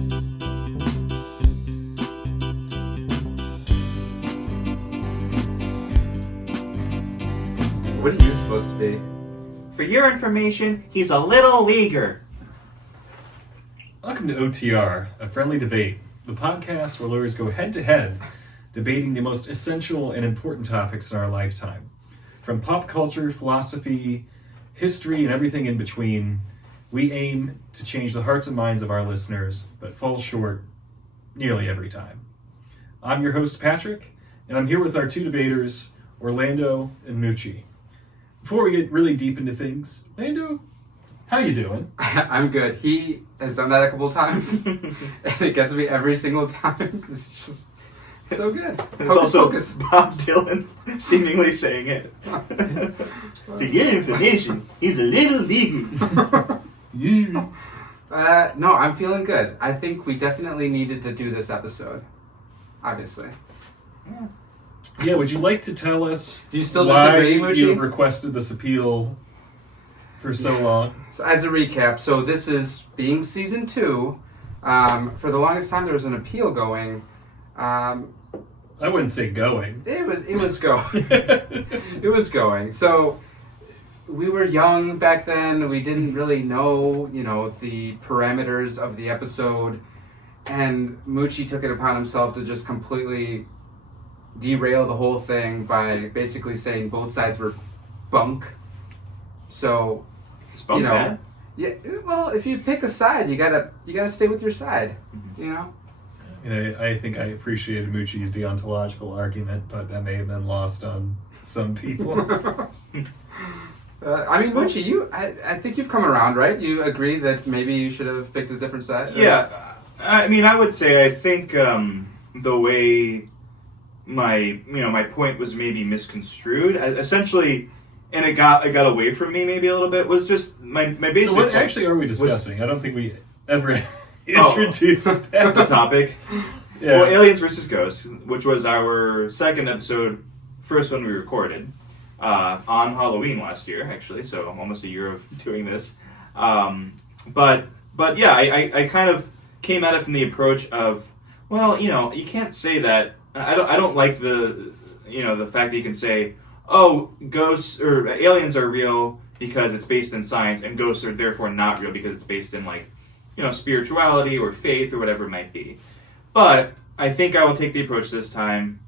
What are you supposed to be? For your information, he's a little leaguer. Welcome to OTR, a friendly debate, the podcast where lawyers go head-to-head, debating the most essential and important topics in our lifetime. From pop culture, philosophy, history, and everything in between, we aim to change the hearts and minds of our listeners, but fall short nearly every time. I'm your host, Patrick, and I'm here with our two debaters, Lando and Mucci. Before we get really deep into things, Lando, how you doing? I'm good. He has done that a couple of times, and it gets me every single time. It's just so good. It's also Bob Dylan seemingly saying it. For your information, he's a little leaguer. No, I'm feeling good. I think we definitely needed to do this episode. Obviously. Yeah, would you like to tell us Do you still why disagree, Mucci? you've requested this appeal for so long? So as a recap, so this is being season 2. For the longest time, there was an appeal going. I wouldn't say going. It was going. It was going. So we were young back then. We didn't really know, the parameters of the episode. And Mucci took it upon himself to just completely derail the whole thing by basically saying both sides were bunk. So, Spunk bad? yeah. Well, if you pick a side, you gotta stay with your side. I think I appreciated Mucci's deontological argument, but that may have been lost on some people. Mucci, I think you've come around, right? You agree that maybe you should have picked a different side? Yeah. I would say I think the way my point was maybe misconstrued, essentially, and it got away from me maybe a little bit, was just my basic. So what actually are we discussing? I don't think we ever introduced the topic. Yeah. Well, Aliens versus Ghosts, which was our second episode, first one we recorded on Halloween last year, actually. So almost a year of doing this. But yeah, I kind of came at it from the approach of, well, you can't say that. I don't like the fact that you can say, oh, ghosts or aliens are real because it's based in science, and ghosts are therefore not real because it's based in spirituality or faith or whatever it might be. But I think I will take the approach this time,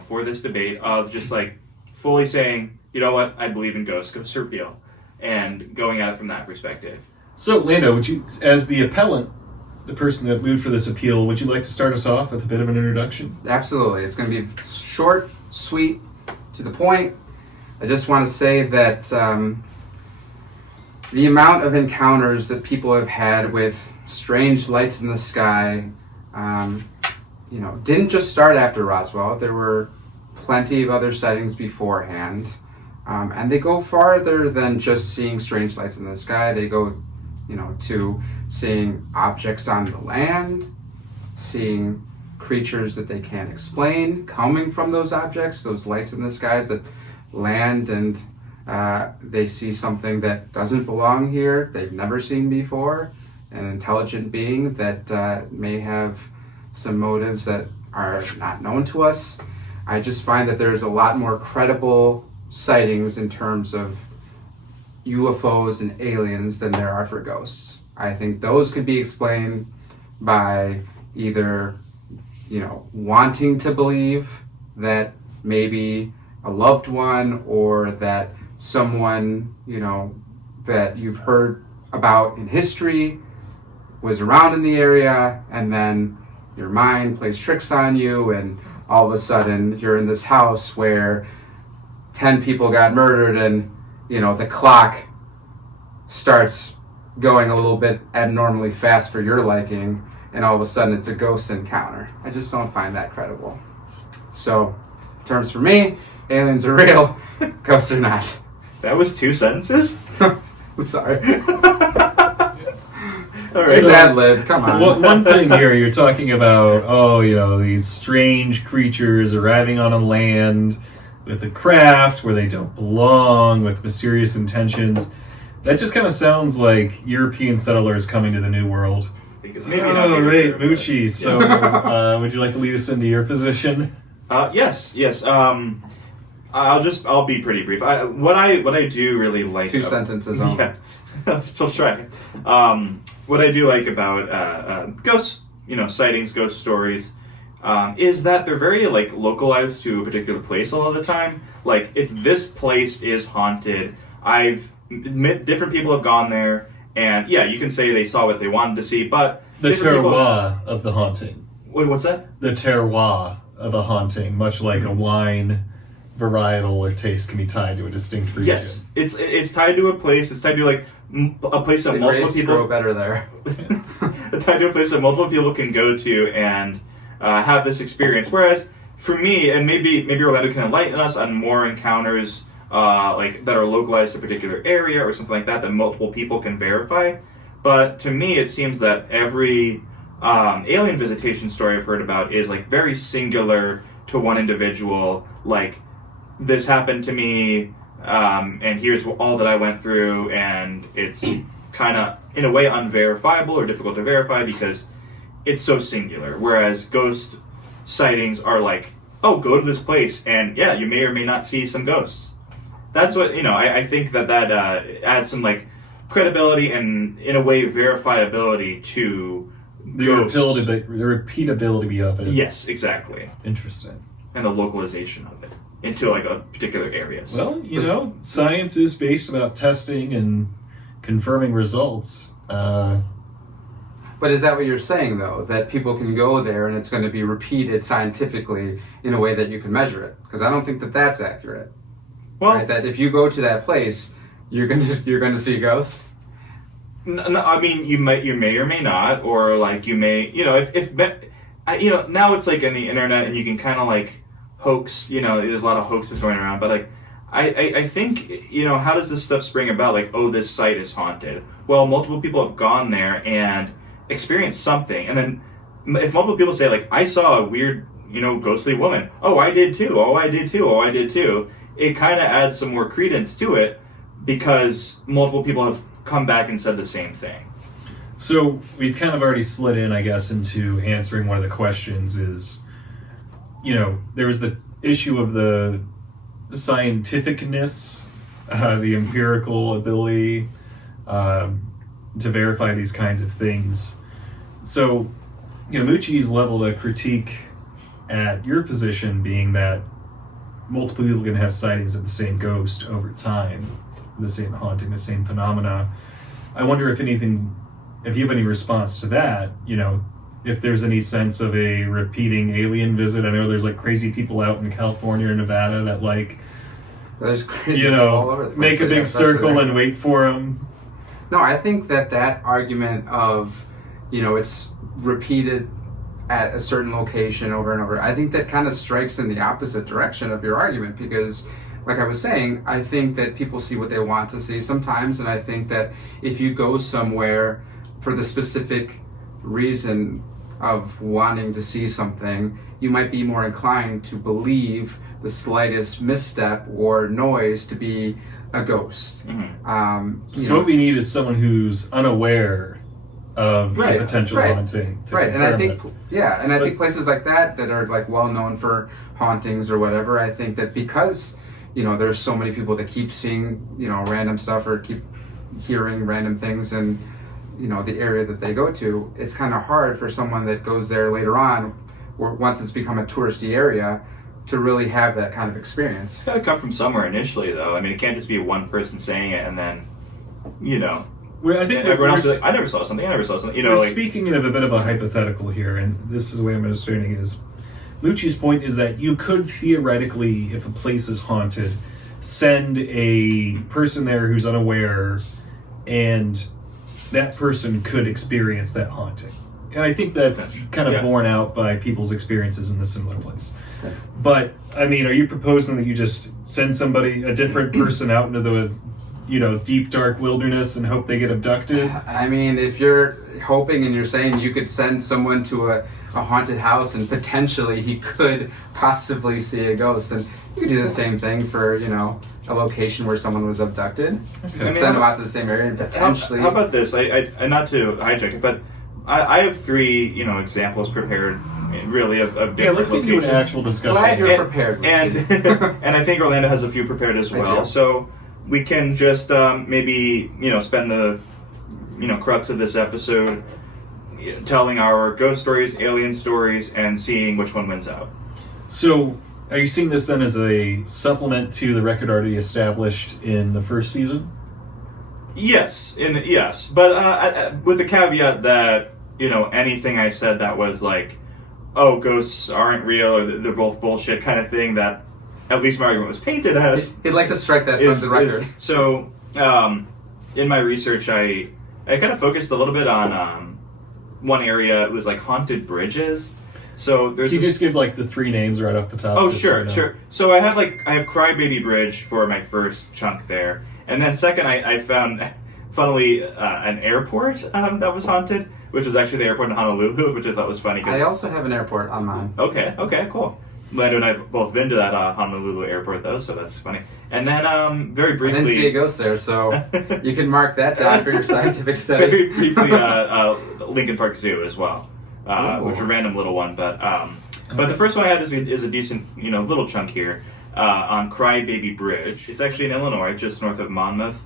for this debate of just fully saying, you know what, I believe in ghosts. Ghosts are real, and going at it from that perspective. So, Lando, would you, as the appellant, the person that moved for this appeal, would you like to start us off with a bit of an introduction? Absolutely. It's going to be short, sweet, to the point. I just want to say that the amount of encounters that people have had with strange lights in the sky, didn't just start after Roswell. There were plenty of other sightings beforehand. And they go farther than just seeing strange lights in the sky. They go to seeing objects on the land, seeing creatures that they can't explain coming from those objects, those lights in the skies that land and they see something that doesn't belong here, they've never seen before, an intelligent being that may have some motives that are not known to us. I just find that there's a lot more credible sightings in terms of UFOs and aliens than there are for ghosts. I think those could be explained by either, wanting to believe that maybe a loved one or that someone, that you've heard about in history was around in the area, and then your mind plays tricks on you, and all of a sudden you're in this house where 10 people got murdered, and the clock starts going a little bit abnormally fast for your liking, and all of a sudden it's a ghost encounter. I just don't find that credible. So, in terms for me, aliens are real, ghosts are not. That was 2 sentences? Sorry. All right. So, ad-lib, come on. One thing here, you're talking about, these strange creatures arriving on a land with a craft where they don't belong, with mysterious intentions. That just kind of sounds like European settlers coming to the New World. because maybe not. Oh, right, sure, Mucci. So, would you like to lead us into your position? Yes. I'll be pretty brief. What I do really like. 2 sentences only. Yeah, I'll try. What I do like about ghost, sightings, ghost stories, is that they're very like localized to a particular place a lot of the time. Like it's this place is haunted. Different people have gone there, and yeah, you can say they saw what they wanted to see, but The terroir of the haunting. Wait, what's that? The terroir of a haunting, much like a wine varietal or taste can be tied to a distinct region. Yes, it's tied to a place. It's tied to like a place that The multiple grapes people grow better there. It's tied to a place that multiple people can go to and have this experience. Whereas for me, and maybe Orlando can enlighten us on more encounters like that are localized to a particular area or something like that multiple people can verify. But to me, it seems that every alien visitation story I've heard about is like very singular to one individual. Like this happened to me, and here's all that I went through, and it's kind of in a way unverifiable or difficult to verify because it's so singular. Whereas ghost sightings are like, oh, go to this place, and yeah, you may or may not see some ghosts. That's what I think that adds some like credibility and in a way verifiability to The ghosts. repeatability of it. Yes, exactly, Interesting. and the localization of it into like a particular areas. Well, science is based about testing and confirming results. But is that what you're saying, though? That people can go there and it's going to be repeated scientifically in a way that you can measure it? Because I don't think that that's accurate. Well, Right? That if you go to that place, you're going to see ghosts? no, I mean, you may or may not, or like you may, if now it's like in the internet and you can kind of like hoax, there's a lot of hoaxes going around, but like I think, how does this stuff spring about? Like, oh, this site is haunted. Well, multiple people have gone there and experienced something, and then if multiple people say like, I saw a weird, ghostly woman. Oh, I did too. Oh, I did too. Oh, I did too. It kind of adds some more credence to it because multiple people have come back and said the same thing. So we've kind of already slid in, I guess, into answering one of the questions is, there was the issue of the scientificness, the empirical ability to verify these kinds of things. So, Mucci's leveled a critique at your position being that multiple people can have sightings of the same ghost over time, the same haunting, the same phenomena. I wonder if you have any response to that, if there's any sense of a repeating alien visit. I know there's like crazy people out in California or Nevada that like, There's crazy people all over the place. make a big circle and wait for them. No, I think that argument of, it's repeated at a certain location over and over, I think that kind of strikes in the opposite direction of your argument because, like I was saying, I think that people see what they want to see sometimes, and I think that if you go somewhere for the specific reason of wanting to see something, you might be more inclined to believe the slightest misstep or noise to be a ghost. Mm-hmm. So what we need is someone who's unaware of the potential haunting. Right, and I think, I think places like that are like well known for hauntings or whatever, I think that because, there's so many people that keep seeing, random stuff or keep hearing random things in, the area that they go to, it's kind of hard for someone that goes there later on, or once it's become a touristy area, to really have that kind of experience. It's got to come from somewhere initially, though. I mean, it can't just be one person saying it and then, Well, I think everyone else is like, I never saw something. We're speaking of a bit of a hypothetical here, and this is the way I'm understanding it is. Mucci's point is that you could theoretically, if a place is haunted, send a person there who's unaware, and that person could experience that haunting. And I think that's kind of borne out by people's experiences in the similar place. Okay. But, I mean, are you proposing that you just send a different person out into the deep, dark wilderness and hope they get abducted? I mean, if you're hoping and you're saying you could send someone to a haunted house and potentially he could possibly see a ghost, then you could do the same thing for, a location where someone was abducted. Okay. You could send them out to the same area and potentially... How about this? I not to hijack it, but I have 3, examples prepared, really, of different Yeah, let's get into locations. an actual discussion. Glad you're prepared. And and I think Orlando has a few prepared as I well. do. So we can just maybe spend the crux of this episode telling our ghost stories, alien stories, and seeing which one wins out. So, are you seeing this then as a supplement to the record already established in the first season? Yes, but with the caveat that anything I said that was like, oh, ghosts aren't real or they're both bullshit kind of thing, that at least my argument was painted as. He'd like to strike that from the record. So, in my research, I kind of focused a little bit on one area. It was like haunted bridges. So there's. Can you just give like the 3 names right off the top? Oh, just sure, so sure. So I have Crybaby Bridge for my first chunk there, and then second I found, funnily, an airport that was haunted, which was actually the airport in Honolulu, which I thought was funny. I also have an airport on mine. Okay, cool. Lando and I have both been to that Honolulu airport, though, so that's funny. And then, very I briefly... didn't see a ghost there, so you can mark that down for your scientific study. Very briefly, Lincoln Park Zoo as well, which is a random little one. But the first one I had is a decent, little chunk here on Crybaby Bridge. It's actually in Illinois, just north of Monmouth,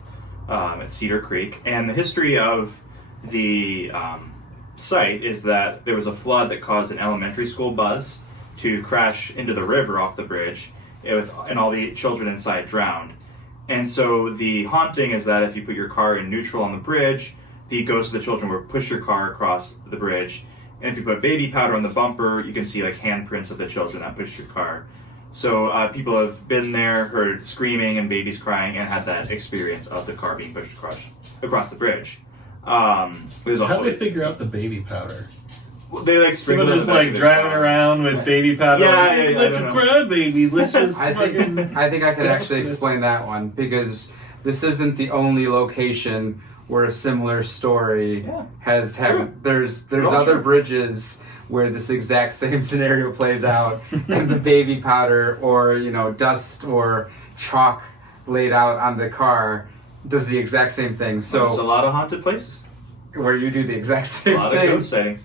at Cedar Creek. And the history of the site is that there was a flood that caused an elementary school bus to crash into the river off the bridge, and all the children inside drowned. And so the haunting is that if you put your car in neutral on the bridge, the ghosts of the children will push your car across the bridge. And if you put baby powder on the bumper, you can see like handprints of the children that pushed your car. So people have been there, heard screaming and babies crying, and had that experience of the car being pushed across the bridge. There's also, How do they figure out the baby powder? they like People sprinkle just it in the back like of their driving car. around with baby powder. Yeah, like, I let's don't know. cry babies. Let's just I fucking. think I could actually explain that one, because this isn't the only location where a similar story has happened. There's Oh, other sure. bridges where this exact same scenario plays out, and the baby powder or dust or chalk laid out on the car does the exact same thing. So There's a lot of haunted places. where you do the exact A same lot of thing. ghost sightings.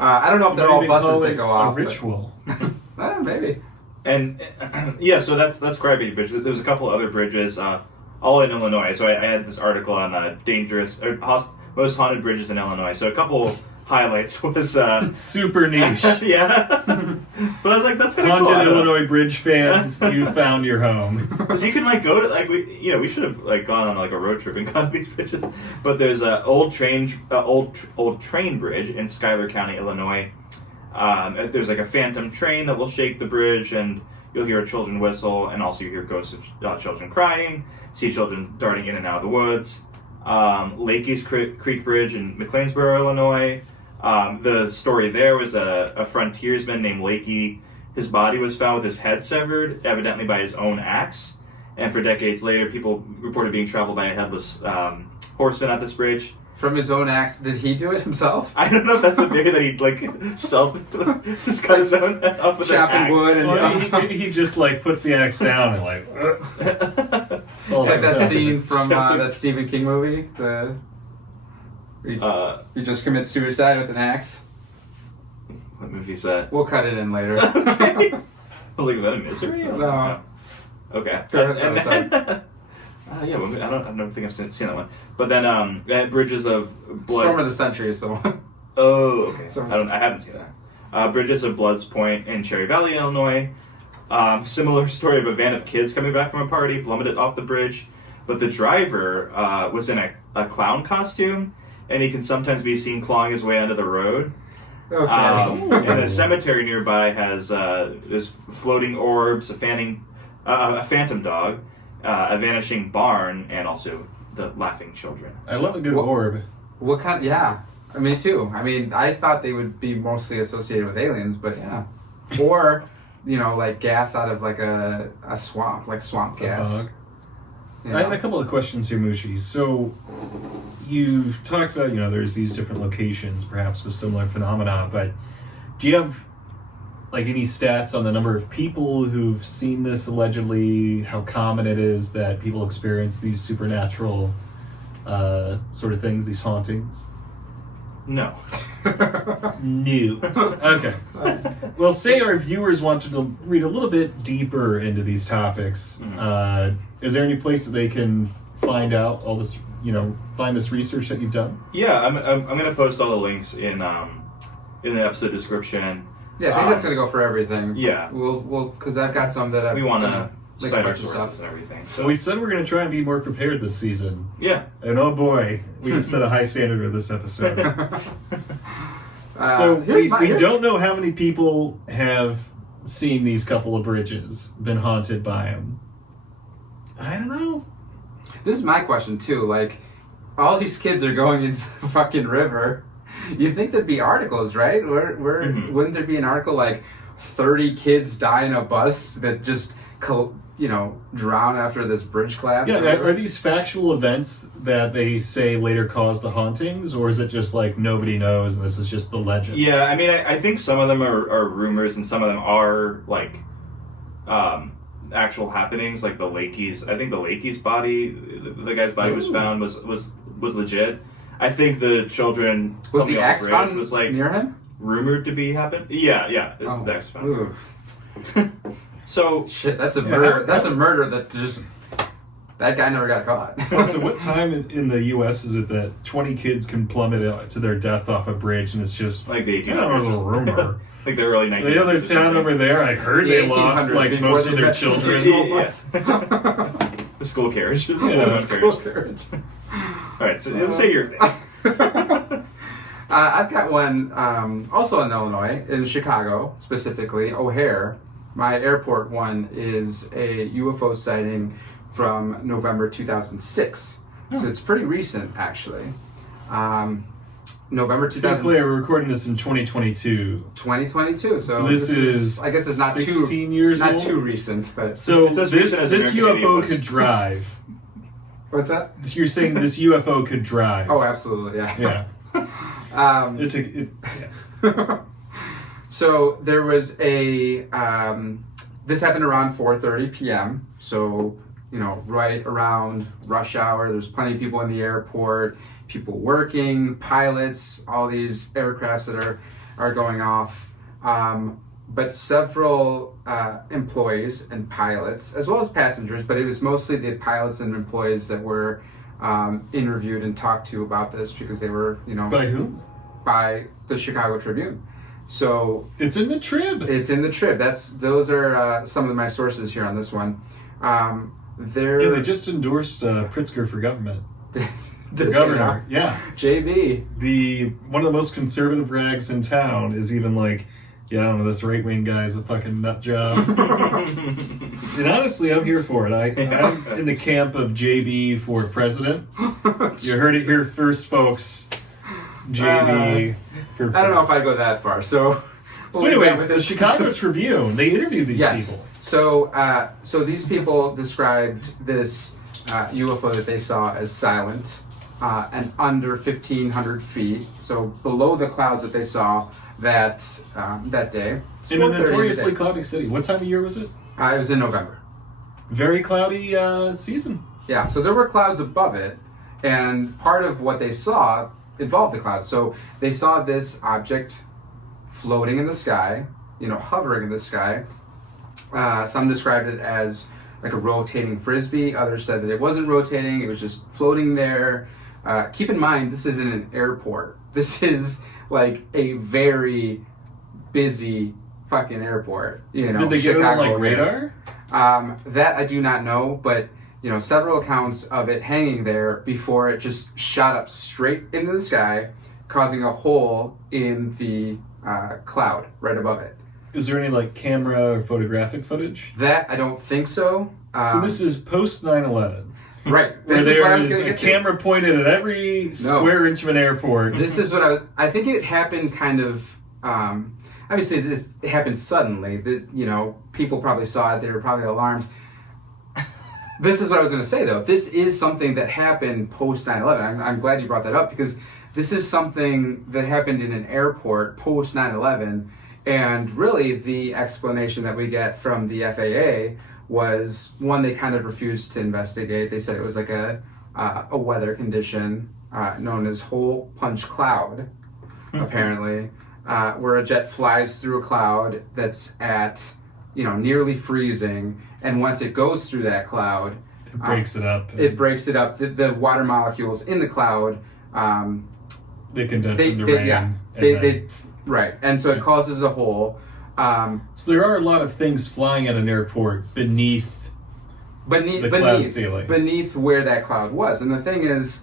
I don't know if they're Might all even buses call that it go a off. but- ritual. Maybe. And so that's Crybaby Bridge. There's a couple other bridges, all in Illinois. So I had this article on most haunted bridges in Illinois. So a couple highlights was Super niche. yeah. But I was like, that's kind of Haunted cool. I don't know. Illinois bridge fans, you found your home. Because you can go to we should have gone on a road trip and gone to these bridges. But there's a old train bridge in Schuyler County, Illinois. There's a phantom train that will shake the bridge, and you'll hear a children whistle, and also you hear ghosts of children crying, see children darting in and out of the woods. Lakey's Creek Bridge in McLeansboro, Illinois. The story there was a frontiersman named Lakey. His body was found with his head severed, evidently by his own axe. And for decades later, people reported being traveled by a headless horseman at this bridge. From his own axe, did he do it himself? I don't know if that's the theory that he just cut his own head off with an Chopping axe. wood and Well, he just puts the axe down and It's like that scene from that Stephen King movie. You just commit suicide with an axe. What movie is that? We'll cut it in later. Okay. I was like, is that a misery? No. Okay. Sure, And that was then, yeah, well, I don't think I've seen that one. But then, Bridges of Blood. Storm of the Century is the one. Oh, okay. Storm I haven't seen that. Bridges of Blood's Point in Cherry Valley, Illinois. Similar story of a van of kids coming back from a party, plummeted off the bridge, but the driver was in a clown costume, and he can sometimes be seen clawing his way onto the road. Okay. And a cemetery nearby has there's floating orbs, a phantom dog, a vanishing barn, and also the laughing children. I love a good What- orb. What kind? Yeah, me too. I mean, I thought they would be mostly associated with aliens, but yeah, or gas out of a swamp, like swamp A gas. bug. You I have know? a couple of questions here, Mucci. So, you've talked about, there's these different locations, perhaps with similar phenomena, but do you have, any stats on the number of people who've seen this allegedly, how common it is that people experience these supernatural sort of things, these hauntings? No. No. Okay. Well, say our viewers wanted to read a little bit deeper into these topics. Is there any place that they can find out all this, find this research that you've done? Yeah, I'm going to post all the links in the episode description. Yeah, I think that's going to go for everything. Yeah. We'll because I've got some that we want to like cite a our bunch of sources stuff. and everything. So we said we're going to try and be more prepared this season. Yeah. And oh boy, we've set a high standard with this episode. So here's we here's- don't know how many people have seen these couple of bridges, been haunted by them. I don't know. This is my question too. Like, all these kids are going into the fucking river. You think there'd be articles, right? Where wouldn't there be an article like 30 kids die in a bus that just drown after this bridge collapse? Yeah, are these factual events that they say later caused the hauntings, or is it just like nobody knows and this is just the legend? Yeah, I mean, I think some of them are rumors and some of them are like actual happenings, like the Lakey's. I think the Lakey's body, the guy's body was found was legit. I think the children was the axe bridge found was like near him? rumored to be happen. Yeah, the axe found. Oof. So Shit, that's a murder. That's a murder that just that guy never got caught. So what time in the U.S. is it that 20 kids can plummet to their death off a bridge, and it's just like the 1800s, a little rumor. like the early 1900s. The other town over there, I heard they lost 1800s like before most the of their invention of children. the The school carriage. The Yeah, school School carriage. All right, so say your thing. I've got one also in Illinois, in Chicago specifically, O'Hare. My airport one is a UFO sighting from November 2006. So it's pretty recent, actually. November To be clear, 2006. we're recording this in 2022. 2022. So this is I guess it's not 16 years not old? too recent, but So It's as this recent as this American UFO Idiot was. could drive. what's that? You're saying this UFO could drive. Oh, absolutely, yeah. Yeah. Yeah. So there was a this happened around 4:30 p.m. So right around rush hour. There's plenty of people in the airport, people working, pilots, all these aircrafts that are going off. But several employees and pilots, as well as passengers, but it was mostly the pilots and employees that were interviewed and talked to about this because they were, By who? by the Chicago Tribune. So It's in the Trib. it's in the Trib. Those are some of my sources here on this one. Yeah, they just endorsed Pritzker for government. The governor. Yeah. JB. One of the most conservative rags in town is even like, yeah, I don't know, this right-wing guy is a fucking nut job. And honestly, I'm here for it. I'm in the camp of JB for president. You heard it here first, folks. JB for president. I don't know if I go that far. So anyways, the Chicago Tribune, they interviewed these people. So these people described this UFO that they saw as silent and under 1,500 feet, so below the clouds that they saw that day. It's In a 4:30 notoriously day. cloudy city. What time of year was it? It was in November. Very cloudy season. Yeah, so there were clouds above it, and part of what they saw involved the clouds. So they saw this object floating in the sky, hovering in the sky. Some described it as like a rotating frisbee. Others said that it wasn't rotating, it was just floating there. Keep in mind, this isn't an airport. This is like a very busy fucking airport. Did they get it on like Chicago, radar? That I do not know, but several accounts of it hanging there before it just shot up straight into the sky, causing a hole in the cloud right above it. Is there any like camera or photographic footage? That I don't think so. So this is post 9/11. Right. Where This is what I there was is going to a get to. camera pointed at every square inch of an airport. This is what I think it happened kind of. Obviously, this happened suddenly. That people probably saw it. They were probably alarmed. This is what I was going to say, though. This is something that happened post 9/11. I'm glad you brought that up because this is something that happened in an airport post 9/11, and really the explanation that we get from the FAA was one, they kind of refused to investigate. They said it was like a weather condition known as hole punch cloud. apparently, where a jet flies through a cloud that's at, nearly freezing, and once it goes through that cloud, It breaks it up. It breaks it up. The water molecules in the cloud, They condense into rain. right, and so it causes a hole. So there are a lot of things flying at an airport beneath the cloud ceiling. Beneath where that cloud was. And the thing is,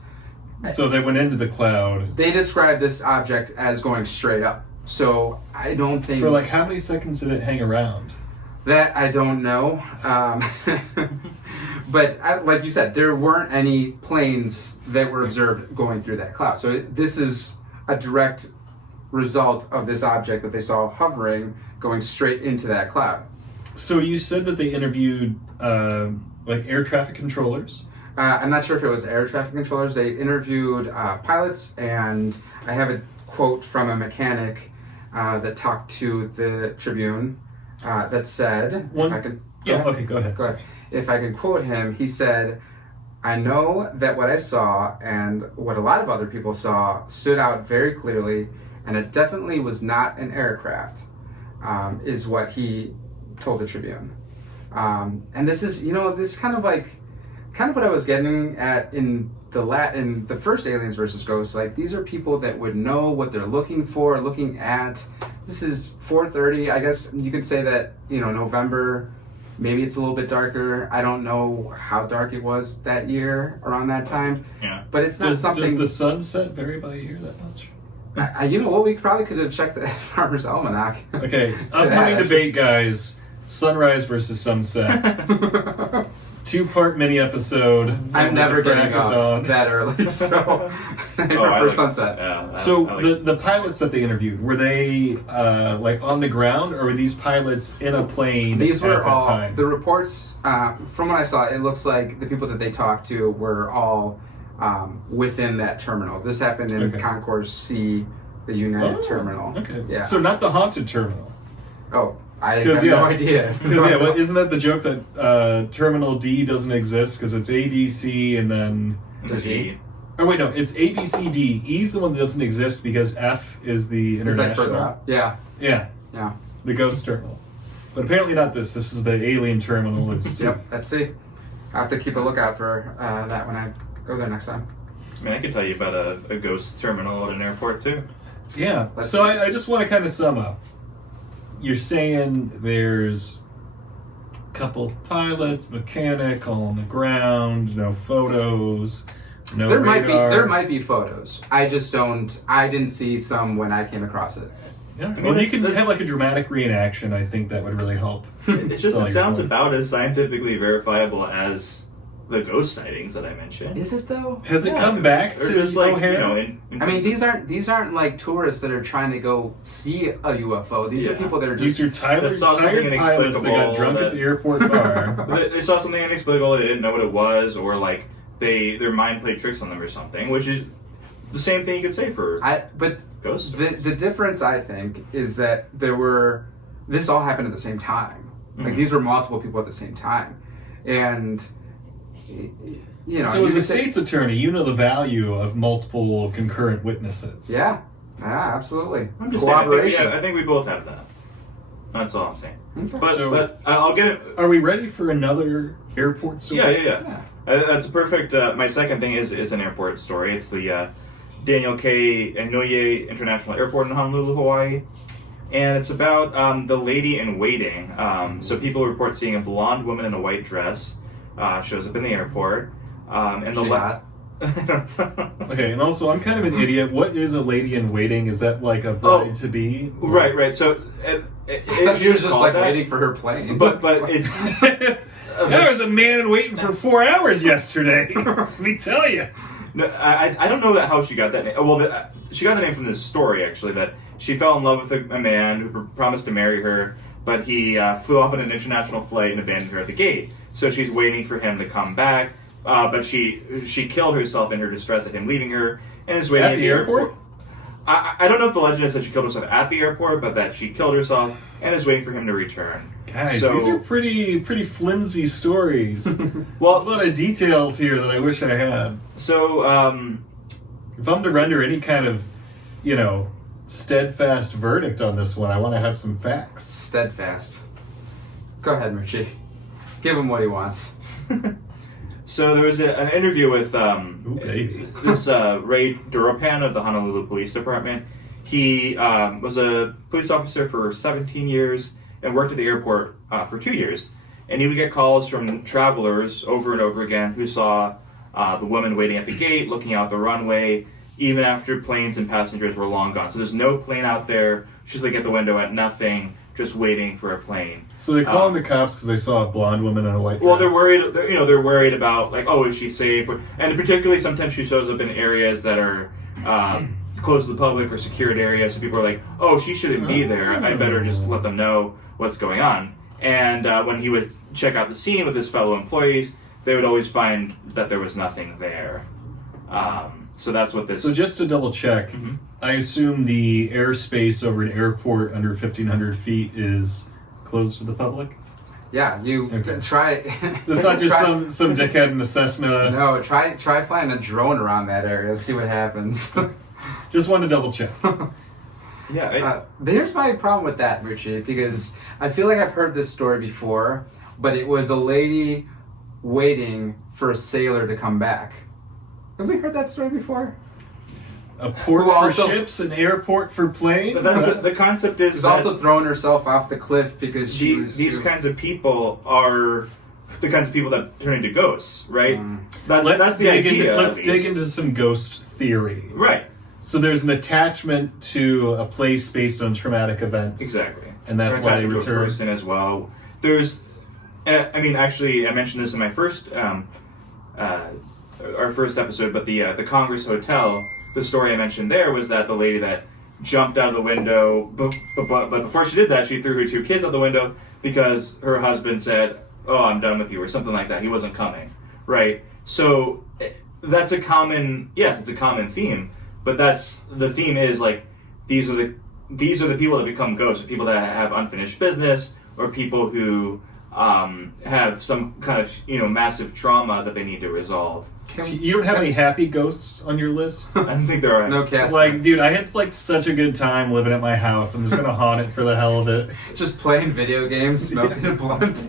so they went into the cloud. they described this object as going straight up. So I don't think... For like how many seconds did it hang around? That I don't know. But like you said, there weren't any planes that were observed going through that cloud. So this is a direct result of this object that they saw hovering going straight into that cloud. So you said that they interviewed like air traffic controllers? I'm not sure if it was air traffic controllers. They interviewed pilots, and I have a quote from a mechanic that talked to the Tribune that said, if I could... Okay, go ahead. Go ahead. If I could quote him, he said, "I know that what I saw and what a lot of other people saw stood out very clearly, and it definitely was not an aircraft," is what he told the Tribune. And this is, this kind of what I was getting at in the first Aliens versus Ghosts. Like, these are people that would know what they're looking for, looking at. This is 4:30. I guess you could say that, November. Maybe it's a little bit darker. I don't know how dark it was that year around that time. Yeah. But it's not something... Does the sunset vary by year that much? You know what? We probably could have checked the Farmer's Almanac. Okay, upcoming debate, guys. Sunrise versus sunset. 2-part mini episode. I'm never getting up up that early, so I prefer sunset. Yeah, So like the pilots that they interviewed, were they like on the ground, or were these pilots in a plane? These were at that all time? the reports. From what I saw, it looks like the people that they talked to were all within that terminal. This happened in Concourse C, the United Terminal. Okay. Yeah. So not the haunted terminal. Oh, I have no idea. Because isn't that the joke that Terminal D doesn't exist because it's A, B, C, and then... There's E. Oh wait, no, it's A, B, C, D. E's the one that doesn't exist because F is the Is that international. further up? Yeah. Yeah, Yeah. the ghost terminal. But apparently not this. This is the alien terminal. It's C. Yep. Let's see. I have to keep a lookout for that when I go there next time. I mean, I could tell you about a ghost terminal at an airport too. Yeah. So I just want to kind of sum up. You're saying there's a couple pilots, mechanic, all on the ground, no photos, no radar. There might be photos. I didn't see some when I came across it. Yeah. I mean, Well, you can have like a dramatic reenaction. I think that would really help. It Selling sounds point. about as scientifically verifiable as the ghost sightings that I mentioned. Is it though? Has it come back Or to just like, O'Hare? I mean, these aren't like tourists that are trying to go see a UFO. These are people that are These just... are tired saw something pilots that got inexplicable drunk at that- the airport bar. They saw something inexplicable, they didn't know what it was, or like their mind played tricks on them or something, which is the same thing you could say for But ghosts. the difference, I think, is that this all happened at the same time. Like, Mhm. these were multiple people at the same time. And, So as a state's attorney, you know the value of multiple concurrent witnesses. Yeah, absolutely. I'm just saying, Cooperation. I think we both have that. That's all I'm saying. Okay. But I'll get it. Are we ready for another airport story? Yeah. That's a perfect. My second thing is an airport story. It's the Daniel K. Inouye International Airport in Honolulu, Hawaii, and it's about the lady in waiting. So people report seeing a blonde woman in a white dress shows up in the airport, and She hot? Okay, and also I'm kind of an idiot. What is a lady in waiting? Is that like a bride to be? Right. So I thought she was just called like that, waiting for her plane. but it's. There was a man waiting for 4 hours yesterday. Let me tell you. No, I don't know how she got that name. Well, she got the name from this story, actually, that she fell in love with a man who promised to marry her, but he flew off on an international flight and abandoned her at the gate. So she's waiting for him to come back, but she killed herself in her distress at him leaving her, and is waiting At the airport? I don't know if the legend is that she killed herself at the airport, but that she killed herself and is waiting for him to return. Guys, So- these are pretty flimsy stories. Well, There's a lot of details here that I wish I had. so If I'm to render any kind of, steadfast verdict on this one. I want to have some facts. Steadfast. Go ahead, Mucci. Give him what he wants. So there was an interview with baby. this Ray Duropan of the Honolulu Police Department. He was a police officer for 17 years and worked at the airport for 2 years. And he would get calls from travelers over and over again who saw the woman waiting at the gate, looking out the runway, even after planes and passengers were long gone. So there's no plane out there. She's like at the window at nothing, just waiting for a plane. So they're calling the cops because they saw a blonde woman in a white dress. Well, they're worried. They're worried about like, oh, is she safe? And particularly, sometimes she shows up in areas that are closed to the public or secured areas. So people are like, oh, she shouldn't be there. I better just let them know what's going on. And when he would check out the scene with his fellow employees, they would always find that there was nothing there. So that's what this. So just to double check, I assume the airspace over an airport under 1,500 feet is closed to the public? Yeah, you try. It's not just some dickhead in a Cessna. No, try flying a drone around that area. See what happens. Just wanted to double check. Yeah. Here's my problem with that, Richie, because I feel like I've heard this story before, but it was a lady waiting for a sailor to come back. Have we heard that story before? A port for ships, an airport for planes? But that's the concept is She's also thrown herself off the cliff because these kinds of people are the kinds of people that turn into ghosts, right? That's the idea. Let's dig into some ghost theory. Right. So there's an attachment to a place based on traumatic events. Exactly. And that's why they to a return. person as well. There's, actually, I mentioned this in my first, our first episode, but the Congress Hotel, the story I mentioned there was that the lady that jumped out of the window, but before she did that, she threw her 2 kids out the window because her husband said, "Oh, I'm done with you," or something like that. He wasn't coming, right? So that's it's a common theme, but the theme is like these are the people that become ghosts, people that have unfinished business, or people who have some kind of massive trauma that they need to resolve. So you don't have any happy ghosts on your list? I don't think there are. No cast. Like, dude, I had such a good time living at my house. I'm just gonna haunt it for the hell of it. Just playing video games, smoking a blunt.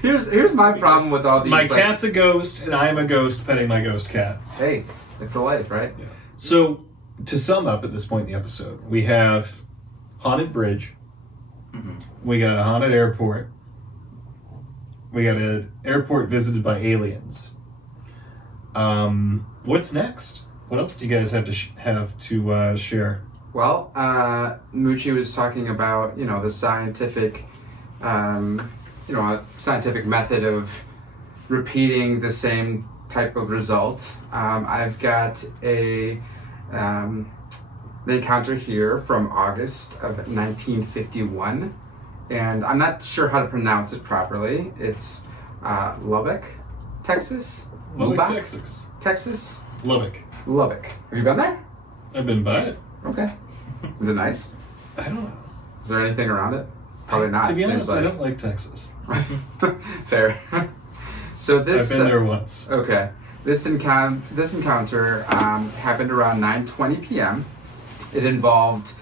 Here's my problem with all these. My cat's a ghost, and I'm a ghost petting my ghost cat. Hey, it's a life, right? Yeah. So, to sum up at this point in the episode, we have haunted bridge. We got a haunted airport. We got an airport visited by aliens. What's next? What else do you guys have to share? Well, Mucci was talking about the scientific, a scientific method of repeating the same type of result. I've got an encounter here from August of 1951, and I'm not sure how to pronounce it properly. It's Lubbock, Texas. Lubbock, Texas. Texas. Lubbock. Have you been there? I've been by it. Okay. Is it nice? I don't know. Is there anything around it? Probably not. To be honest, like. I don't like Texas. Fair. So this. I've been there once. Okay. This encounter happened around 9:20 p.m. It involved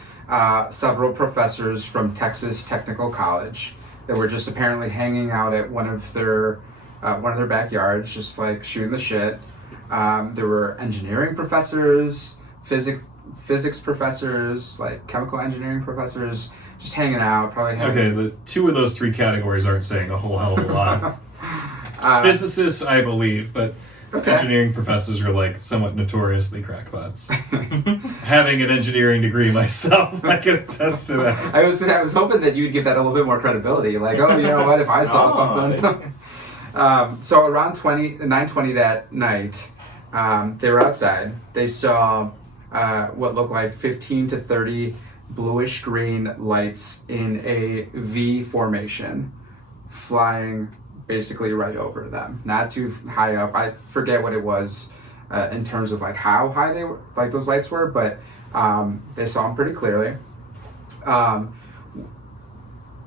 several professors from Texas Technical College that were just apparently hanging out at one of their backyards, just like shooting the shit. There were engineering professors, physics professors, like chemical engineering professors, just hanging out. Okay, the 2 of those 3 categories aren't saying a whole hell of a lot. Physicists, I believe, but engineering professors are like somewhat notoriously crackpots. Having an engineering degree myself, I can attest to that. I was hoping that you'd give that a little bit more credibility. Like, oh, you know what? If I saw something. So around 9:20 that night, they were outside. They saw what looked like 15 to 30 bluish green lights in a V formation, flying basically right over them. Not too high up. I forget what it was in terms of like how high they were, like those lights were, but they saw them pretty clearly. About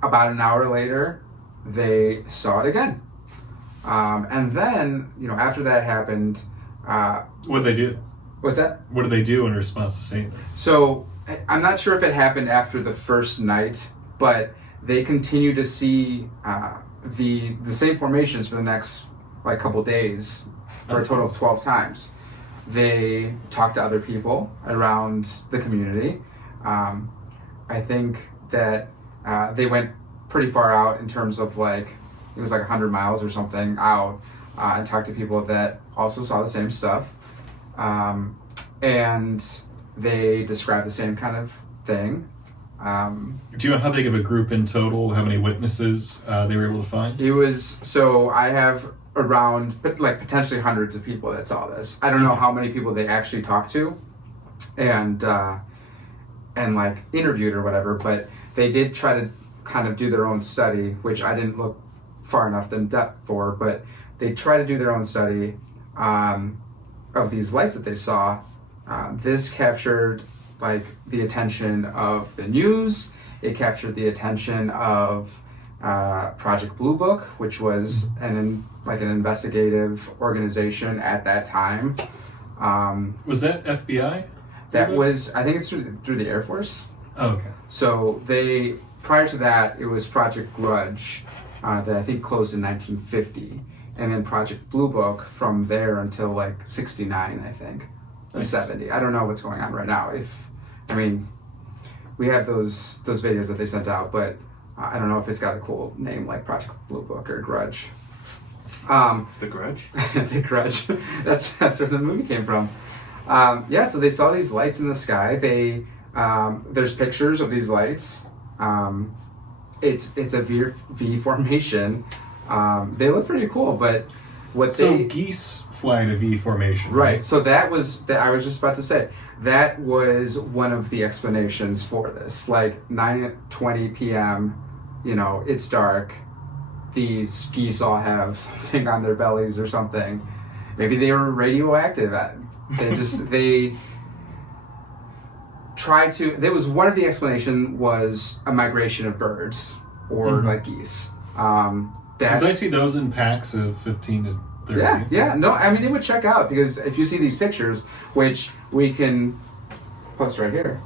an hour later, they saw it again. And then, after that happened... What'd they do? What's that? What did they do in response to seeing this? So, I'm not sure if it happened after the first night, but they continue to see the same formations for the next like couple days, for a total of 12 times. They talk to other people around the community. I think that they went pretty far out in terms of like, it was like 100 miles or something out, and talked to people that also saw the same stuff. And they described the same kind of thing. Do you know how big of a group in total, how many witnesses they were able to find? It was, so I have around, but like potentially hundreds of people that saw this. I don't know how many people they actually talked to and like interviewed or whatever, but they did try to kind of do their own study, which I didn't look far enough in depth for, but they tried to do their own study of these lights that they saw. This captured like the attention of the news. It captured the attention of Project Blue Book, which was an investigative organization at that time. Was that FBI? That was, I think it's through the Air Force. Oh, okay. So prior to that, it was Project Grudge that I think closed in 1950. And then Project Blue Book from there until like 69, I think. Or 70. I don't know what's going on right now. We have those videos that they sent out, but I don't know if it's got a cool name like Project Blue Book or Grudge. The Grudge? The Grudge. That's where the movie came from. So they saw these lights in the sky. There's pictures of these lights. It's a V formation. They look pretty cool, but geese fly in a V formation, right? So I was just about to say that was one of the explanations for this. Like 9:20 p.m., it's dark. These geese all have something on their bellies or something. Maybe they were radioactive. They try to. There was one of the explanation was a migration of birds or like geese. Because I see those in packs of 15 to 30. Yeah. No, it would check out because if you see these pictures, which we can post right here.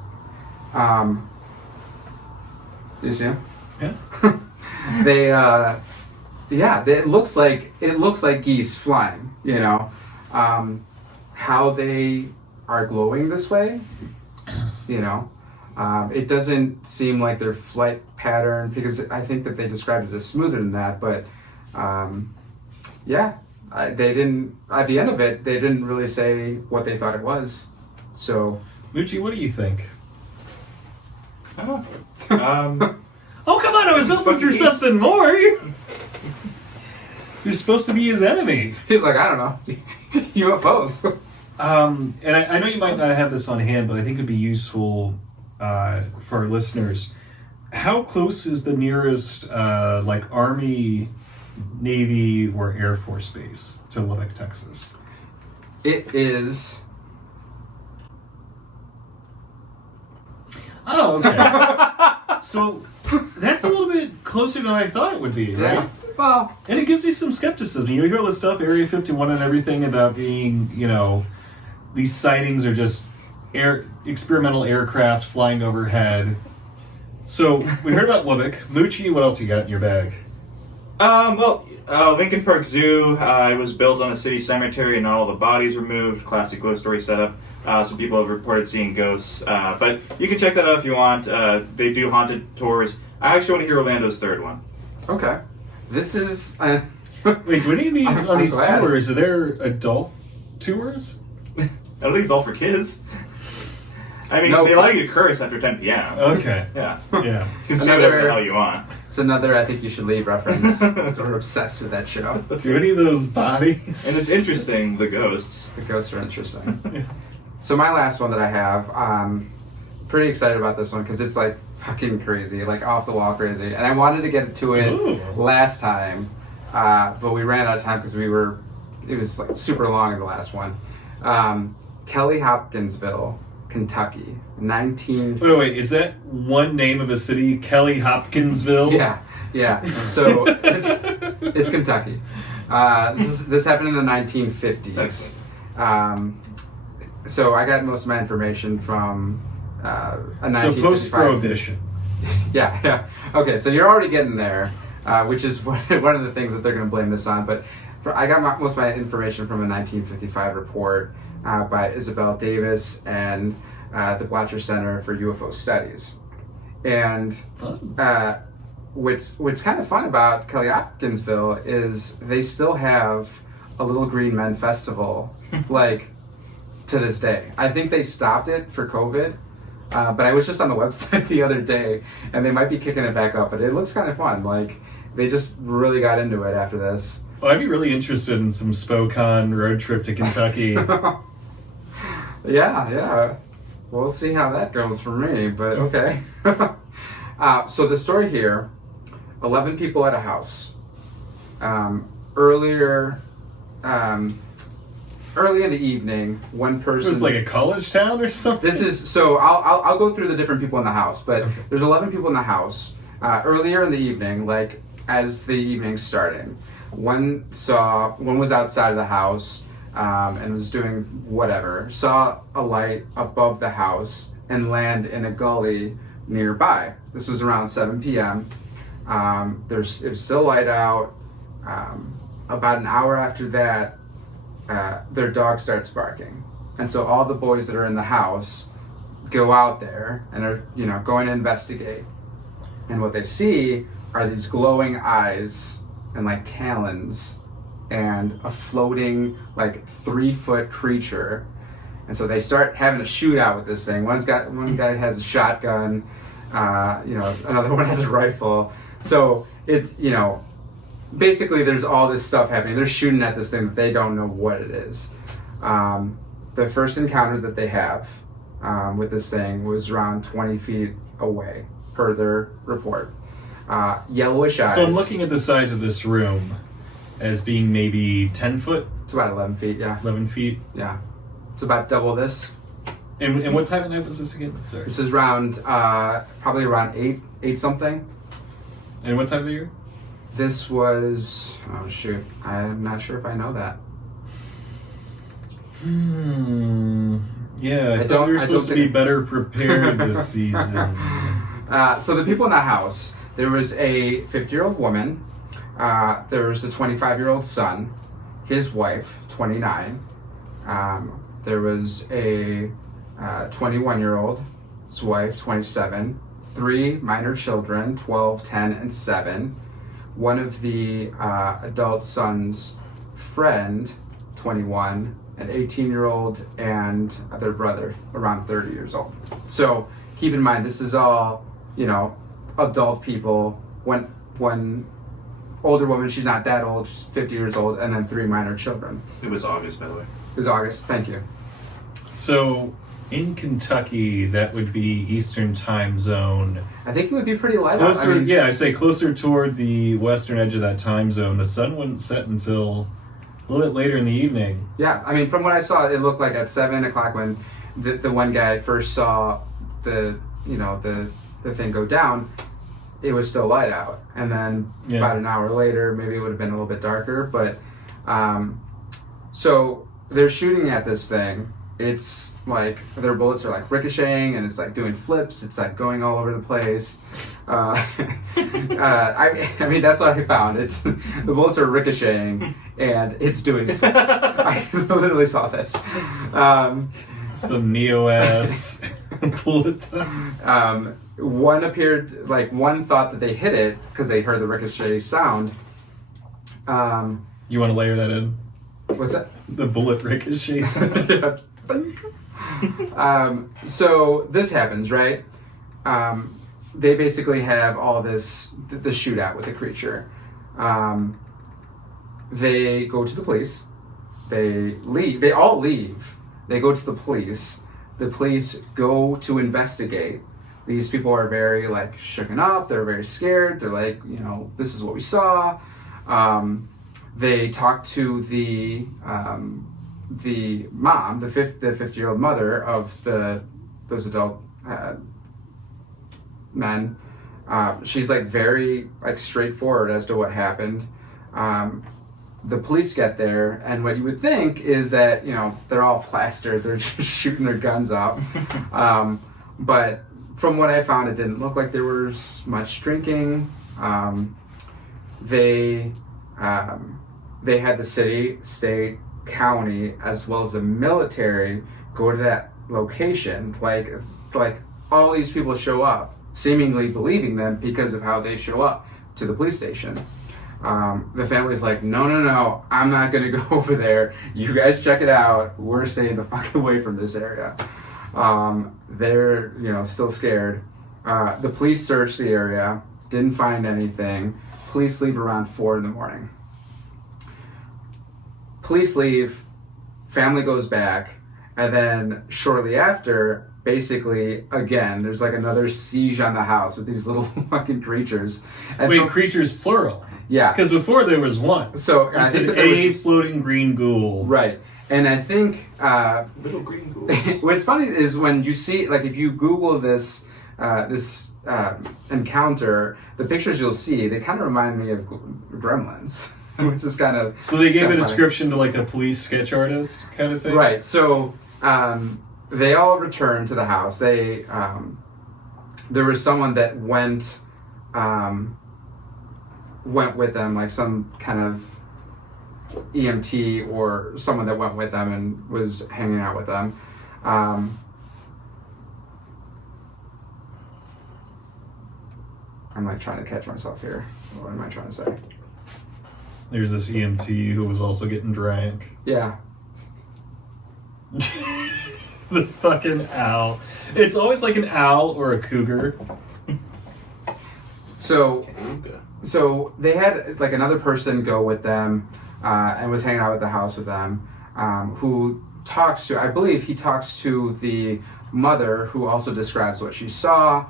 You see them? Yeah. It looks like geese flying. How they are glowing this way. It doesn't seem like their flight pattern, because I think that they described it as smoother than that, but they didn't, at the end of it, they didn't really say what they thought it was. So Mucci, what do you think? I don't know. Oh, come on, I was hoping for something more. You're supposed to be his enemy. He's like, I don't know. UFOs. And I know you might not have this on hand, but I think it'd be useful for our listeners. How close is the nearest Army, Navy, or Air Force base to Lubbock, Texas? It is. Oh, okay. So that's a little bit closer than I thought it would be, right? Yeah. Well, and it gives me some skepticism. You hear all this stuff, Area 51 and everything, about being, these sightings are just experimental aircraft flying overhead. So we heard about Lubbock. Mucci, what else you got in your bag? Lincoln Park Zoo. It was built on a city cemetery, and not all the bodies were moved. Classic ghost story setup. Some people have reported seeing ghosts, but you can check that out if you want. They do haunted tours. I actually want to hear Orlando's third one. Okay. This is. Wait, do any of these I'm these glad. tours, are there adult tours? I don't think it's all for kids. They allow you to curse after 10 p.m. Okay. Yeah. Yeah. You can say whatever the hell you want. It's another I think you should leave reference. So we're obsessed with that show. Do any of those bodies? And it's interesting, the ghosts. The ghosts are interesting. So my last one that I have, pretty excited about this one because it's like fucking crazy, like off the wall crazy. And I wanted to get to it last time, but we ran out of time because it was like super long in the last one. Kelly Hopkinsville, Kentucky, 19... Wait, is that one name of a city, Kelly Hopkinsville? Yeah. So it's Kentucky. This happened in the 1950s. So I got most of my information from a So 1955. post-prohibition. Yeah. Okay, so you're already getting there, which is one of the things that they're going to blame this on. But I got most of my information from a 1955 report by Isabel Davis and the Blatcher Center for UFO Studies. And what's kind of fun about Kelly Hopkinsville is they still have a Little Green Men Festival, like, to this day. I think they stopped it for COVID. But I was just on the website the other day, and they might be kicking it back up, but it looks kind of fun. Like, they just really got into it after this. Well, I'd be really interested in some Spokane road trip to Kentucky. Yeah. We'll see how that goes for me, but okay. So the story here, 11 people at a house. Early in the evening, one person... It was like a college town or something? This is, so I'll go through the different people in the house, but there's 11 people in the house. Earlier in the evening, like as the evening's starting, one was outside of the house and was doing whatever, saw a light above the house and land in a gully nearby. This was around 7 p.m. It was still light out. About an hour after that, their dog starts barking, and so all the boys that are in the house go out there and are going to investigate. And what they see are these glowing eyes and like talons and a floating like 3-foot creature. And so they start having a shootout with this thing. One guy has a shotgun, another one has a rifle. So it's basically there's all this stuff happening. They're shooting at this thing that they don't know what it is. The first encounter that they have with this thing was around 20 feet away, per their report. Yellowish eyes. So I'm looking at the size of this room as being maybe 10 foot? It's about 11 feet, yeah. 11 feet? Yeah. It's about double this. And what time of night was this again? Sorry. This is around, probably around 8 something. And what time of the year? This was, oh shoot, I'm not sure if I know that. Yeah, I thought we were supposed to be better prepared this season. So the people in the house, there was a 50-year-old woman, there was a 25-year-old son, his wife, 29. There was a 21-year-old, his wife, 27. 3 minor children, 12, 10, and 7. One of the adult son's friend, 21, an 18-year-old, and their brother, around 30 years old. So keep in mind, this is all, adult people. One older woman, she's not that old, she's 50 years old, and then 3 minor children. It was August, by the way. It was August, thank you. So in Kentucky, that would be Eastern time zone. I think it would be pretty light Closer, out. I say closer toward the western edge of that time zone. The sun wouldn't set until a little bit later in the evening. Yeah, I mean, from what I saw, it looked like at 7 o'clock when the one guy first saw the thing go down, it was still light out. And then about an hour later, maybe it would have been a little bit darker. But so they're shooting at this thing. It's like their bullets are like ricocheting, and it's like doing flips. It's like going all over the place. I mean, that's what I found. It's the bullets are ricocheting, and it's doing flips. I literally saw this. Some Neo-ass bullets. One appeared like one thought that they hit it because they heard the ricochet sound. You want to layer that in? What's that? The bullet ricochet sound. So this happens, right? They basically have all this, the shootout with the creature. They go to the police. They leave. They all leave. They go to the police. The police go to investigate. These people are very like shooken up. They're very scared. They're like, this is what we saw. They talk to the mom, the 50-year-old mother of those adult men. She's like very like straightforward as to what happened. The police get there, and what you would think is that they're all plastered, they're just shooting their guns up. But from what I found, it didn't look like there was much drinking. They had the city, state, county, as well as the military go to that location. Like all these people show up, seemingly believing them because of how they show up to the police station. The family's like, no, I'm not gonna go over there. You guys check it out. We're staying the fuck away from this area. They're, still scared. The police search the area, didn't find anything. Police leave around 4 a.m. Police leave, family goes back, and then shortly after, basically, again, there's like another siege on the house with these little fucking creatures. And Wait, creatures plural? Yeah. Because before there was one. So I There's think an that there was floating green ghoul. right. And I think Little green ghouls. what's funny is when you see, like, if you Google this encounter, the pictures you'll see, they kind of remind me of Gremlins, which is kind of So they gave a funny. description to like a police sketch artist kind of thing? Right. So they all returned to the house. They there was someone that went with them, like some kind of EMT or someone that went with them and was hanging out with them. I'm like trying to catch myself here. What am I trying to say? There's this EMT who was also getting drank. Yeah. The fucking owl. It's always like an owl or a cougar. So they had like another person go with them and was hanging out at the house with them, who talks to, I believe he talks to the mother, who also describes what she saw.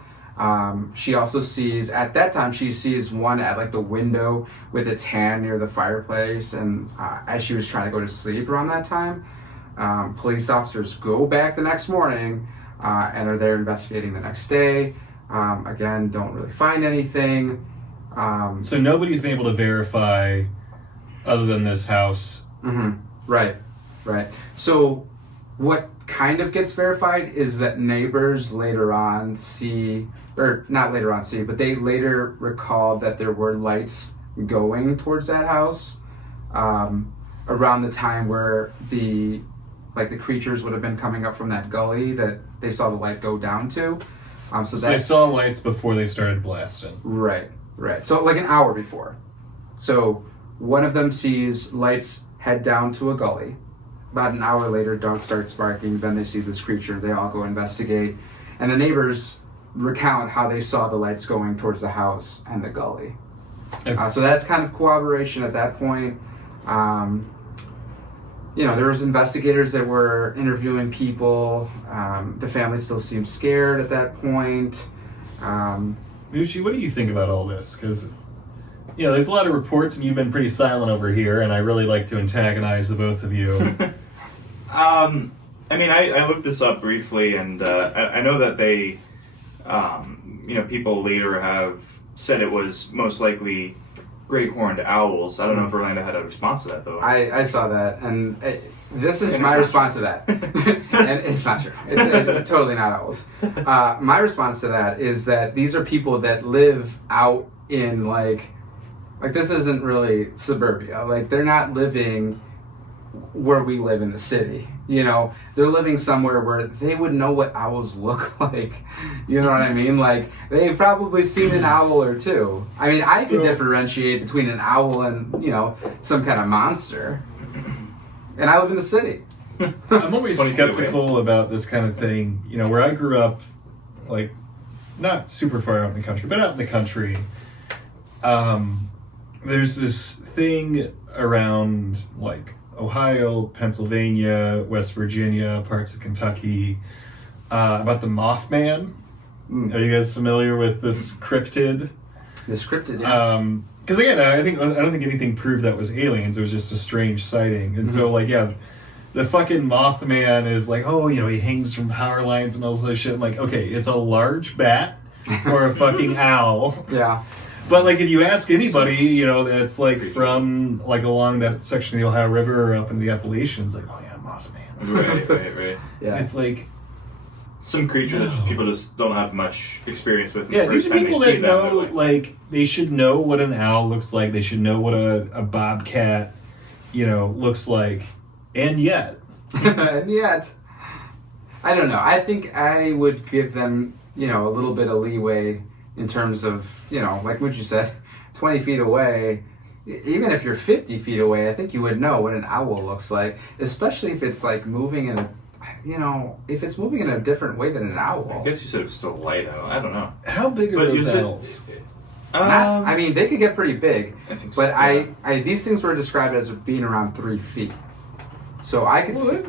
She also sees, at that time, she sees one at like the window with its hand near the fireplace, and as she was trying to go to sleep around that time, police officers go back the next morning and are there investigating the next day. Again, don't really find anything. So nobody's been able to verify other than this house. Mm-hmm. Right. So what kind of gets verified is that neighbors later on see, or not later on see, but they later recalled that there were lights going towards that house around the time where the creatures would have been coming up from that gully that they saw the light go down to. So they saw lights before they started blasting. Right. So like an hour before. So one of them sees lights head down to a gully. About an hour later, dog starts barking. Then they see this creature. They all go investigate. And the neighbors recount how they saw the lights going towards the house and the gully. Okay. So that's kind of corroboration at that point. There was investigators that were interviewing people. The family still seemed scared at that point. Mucci, what do you think about all this? Because, there's a lot of reports and you've been pretty silent over here, and I really like to antagonize the both of you. I looked this up briefly, and I know that they, people later have said it was most likely great horned owls. I don't know if Orlando had a response to that, though. I saw that, and this is my response to that. And it's not true. It's totally not owls. My response to that is that these are people that live out in, like this isn't really suburbia. Like, they're not living where we live in the city. They're living somewhere where they would know what owls look like. You know what I mean? Like, they've probably seen an owl or two. I mean, I could differentiate between an owl and, some kind of monster. And I live in the city. I'm always skeptical about this kind of thing. Where I grew up, like, not super far out in the country, but out in the country, there's this thing around, like, Ohio, Pennsylvania, West Virginia, parts of Kentucky, about the Mothman. Are you guys familiar with this cryptid? This cryptid, yeah. Because again, I don't think anything proved that was aliens. It was just a strange sighting. And so, the fucking Mothman is like, he hangs from power lines and all this shit. I'm like, okay, it's a large bat or a fucking owl. Yeah. But, if you ask anybody, that's, from, along that section of the Ohio River or up into the Appalachians, like, oh, yeah, Mothman. Right. Yeah. It's like... some creature that people just don't have much experience with. Yeah, these are people that know, like, they should know what an owl looks like. They should know what a bobcat, looks like. And yet. And yet. I don't know. I think I would give them, a little bit of leeway in terms of, like what you said, 20 feet away. Even if you're 50 feet away, I think you would know what an owl looks like, especially if it's like moving in a, if it's moving in a different way than an owl. I guess you said it was still light out. I don't know. How big are those owls? They could get pretty big. I think so. But I these things were described as being around 3 feet. So I could see.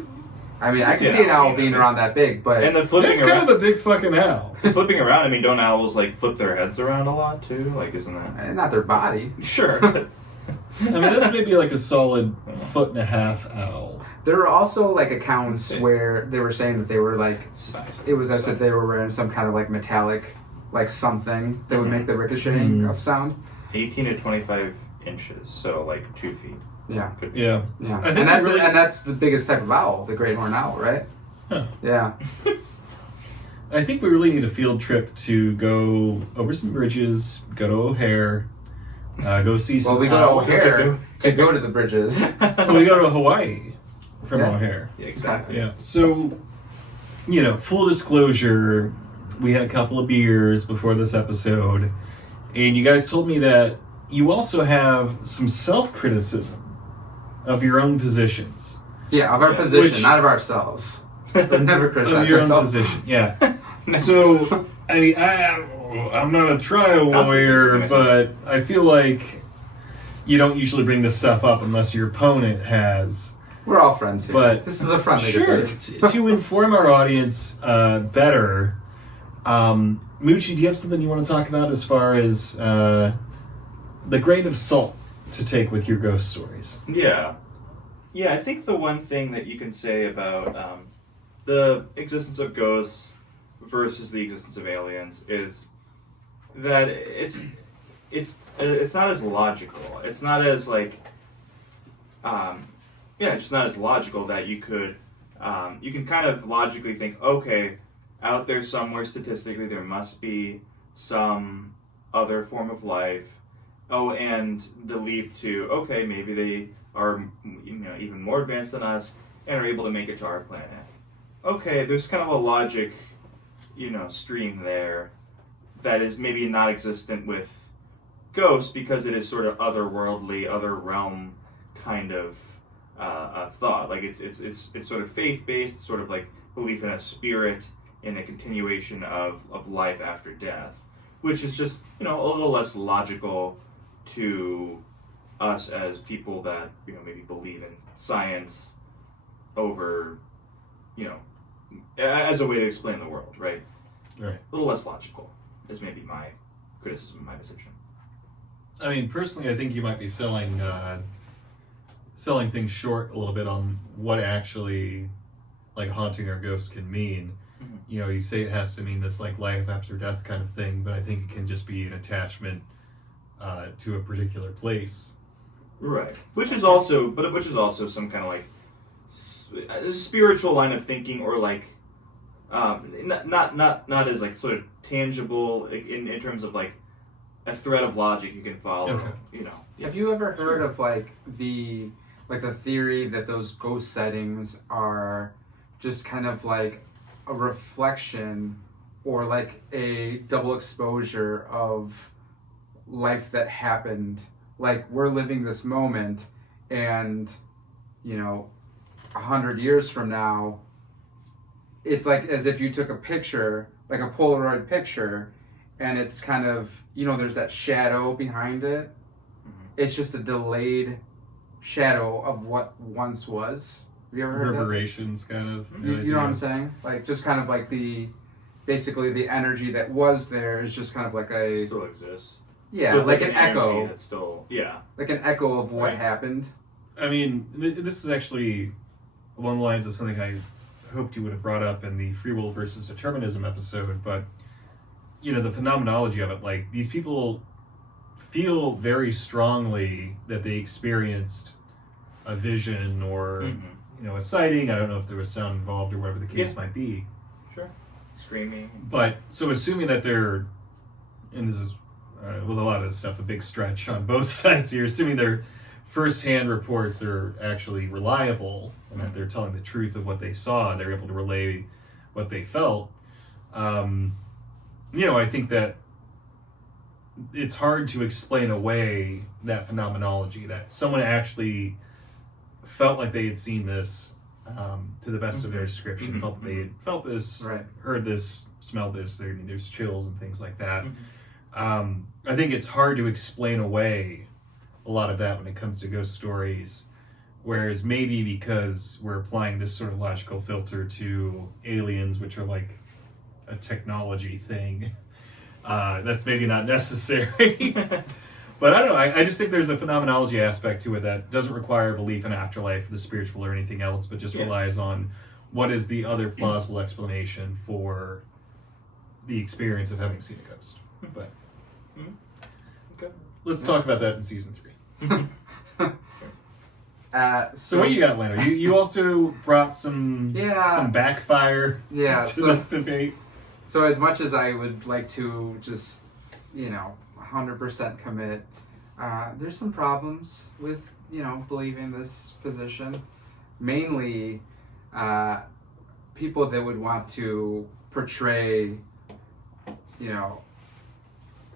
I could see an owl being around that big, but and the flipping that's kind of a big fucking owl. Flipping around. Don't owls like flip their heads around a lot too? Like, isn't that not their body? Sure. That's maybe like a solid 1.5-foot owl. There were also like accounts where they were saying that they were like, it was as if they were wearing some kind of like metallic, like something that would make the ricocheting of sound. 18 to 25 inches, so like 2 feet. Yeah. Yeah. And that's the biggest type of owl, the great horned owl, right? Huh. Yeah. I think we really need a field trip to go over some bridges, go to O'Hare, go see some. Well, we go to O'Hare to go to the bridges. We go to Hawaii from O'Hare. Yeah, exactly. Yeah. So, full disclosure, we had a couple of beers before this episode, and you guys told me that you also have some self-criticism of your own positions. Yeah, of our position, not of ourselves. We never criticize your ourselves. own position, yeah. So, I'm not a trial lawyer, but I feel like you don't usually bring this stuff up unless your opponent has. We're all friends here. But this is a friendly debate. To inform our audience better, Mucci, do you have something you want to talk about as far as the grain of salt to take with your ghost stories? Yeah. Yeah, I think the one thing that you can say about the existence of ghosts versus the existence of aliens is that it's not as logical. It's not as like just not as logical that you could you can kind of logically think, okay, out there somewhere statistically there must be some other form of life. Oh, and the leap to, okay, maybe they are even more advanced than us and are able to make it to our planet. Okay, there's kind of a logic stream there that is maybe not existent with ghosts because it is sort of otherworldly, other realm kind of thought. Like it's sort of faith-based, sort of like belief in a spirit, in a continuation of life after death, which is just a little less logical to us as people that maybe believe in science over as a way to explain the world, right? Right. A little less logical is maybe my criticism of my position. Personally, I think you might be selling things short a little bit on what actually like haunting or ghost can mean. Mm-hmm. You say it has to mean this like life after death kind of thing, but I think it can just be an attachment to a particular place. Right. Which is also some kind of like spiritual line of thinking, or like not as like sort of tangible in terms of like a thread of logic you can follow. Okay. Have you ever heard of like the theory that those ghost sightings are just kind of like a reflection or like a double exposure of life that happened? Like, we're living this moment, and 100 years from now, it's like as if you took a picture, like a Polaroid picture, and it's kind of, there's that shadow behind it. Mm-hmm. It's just a delayed shadow of what once was. Have you ever heard reverberations, kind of? You know what I'm saying? Like, just kind of like basically the energy that was there is just kind of like it still exists. Yeah, so it's like an echo. That's still, like an echo of what happened. This is actually along the lines of something I hoped you would have brought up in the free will versus determinism episode, but the phenomenology of it, like these people feel very strongly that they experienced a vision or a sighting. I don't know if there was sound involved or whatever the case might be. Sure. screaming. But so assuming that they're, and this is with a lot of this stuff a big stretch on both sides here, assuming their first-hand reports are actually reliable and that they're telling the truth of what they saw, they're able to relay what they felt. I think that it's hard to explain away that phenomenology, that someone actually felt like they had seen this to the best of their description, felt that they had felt this, Right. heard this, smelled this, there's chills and things like that. I think it's hard to explain away a lot of that when it comes to ghost stories, whereas maybe because we're applying this sort of logical filter to aliens, which are like a technology thing, that's maybe not necessary. But I don't know, I just think there's a phenomenology aspect to it that doesn't require belief in afterlife, the spiritual, or anything else, but just relies on what is the other plausible explanation for the experience of having seen a ghost. But Okay. let's talk about that in season 3. So So what you got, Lando? You also brought some backfire to this debate. So as much as I would like to just, 100% commit, there's some problems with, believing this position. Mainly, people that would want to portray,